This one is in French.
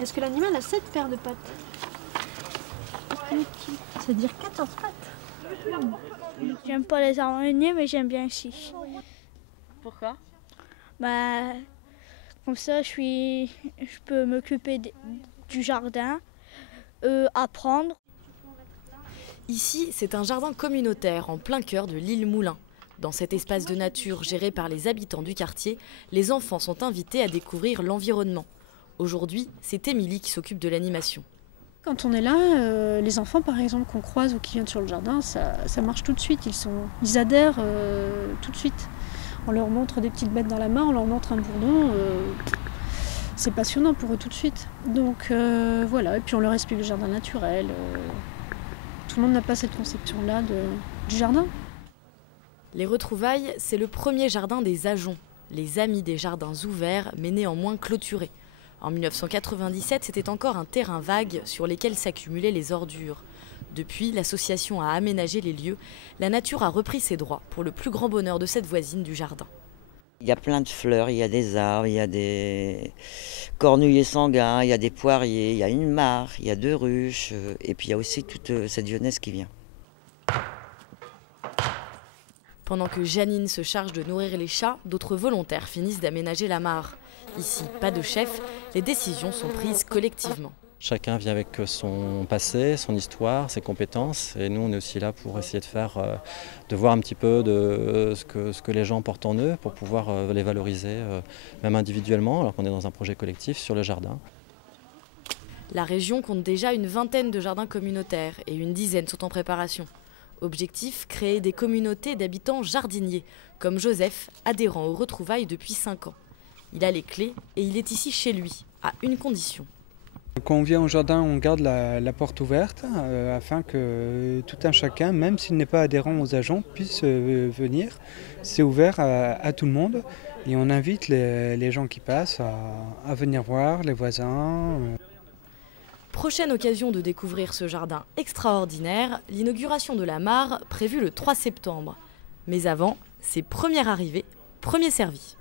Est-ce que l'animal a 7 paires de pattes? Ça veut dire 14 pattes. J'aime pas les araignées, mais j'aime bien aussi. Pourquoi? Bah, comme ça, je peux m'occuper du jardin, apprendre. Ici, c'est un jardin communautaire en plein cœur de l'île Moulin. Dans cet espace de nature géré par les habitants du quartier, les enfants sont invités à découvrir l'environnement. Aujourd'hui, c'est Émilie qui s'occupe de l'animation. Quand on est là, les enfants par exemple qu'on croise ou qui viennent sur le jardin, ça marche tout de suite, ils adhèrent tout de suite. On leur montre des petites bêtes dans la main, on leur montre un bourdon, c'est passionnant pour eux tout de suite. Donc voilà, et puis on leur explique le jardin naturel. Tout le monde n'a pas cette conception-là du jardin. Les retrouvailles, c'est le premier jardin des Ajoncs, les amis des jardins ouverts mais néanmoins clôturés. En 1997, c'était encore un terrain vague sur lequel s'accumulaient les ordures. Depuis, l'association a aménagé les lieux. La nature a repris ses droits pour le plus grand bonheur de cette voisine du jardin. Il y a plein de fleurs, il y a des arbres, il y a des cornuliers sanguins, il y a des poiriers, il y a une mare, il y a 2 ruches. Et puis il y a aussi toute cette jeunesse qui vient. Pendant que Janine se charge de nourrir les chats, d'autres volontaires finissent d'aménager la mare. Ici, pas de chef, les décisions sont prises collectivement. Chacun vient avec son passé, son histoire, ses compétences. Et nous, on est aussi là pour essayer de voir un petit peu de ce que les gens portent en eux pour pouvoir les valoriser, même individuellement, alors qu'on est dans un projet collectif sur le jardin. La région compte déjà une vingtaine de jardins communautaires et une dizaine sont en préparation. Objectif, créer des communautés d'habitants jardiniers, comme Joseph, adhérent aux retrouvailles depuis 5 ans. Il a les clés et il est ici chez lui, à une condition. Quand on vient au jardin, on garde la porte ouverte afin que tout un chacun, même s'il n'est pas adhérent aux agents, puisse venir. C'est ouvert à tout le monde et on invite les gens qui passent à venir voir, les voisins. Prochaine occasion de découvrir ce jardin extraordinaire, l'inauguration de la mare prévue le 3 septembre. Mais avant, c'est première arrivée, premier servi.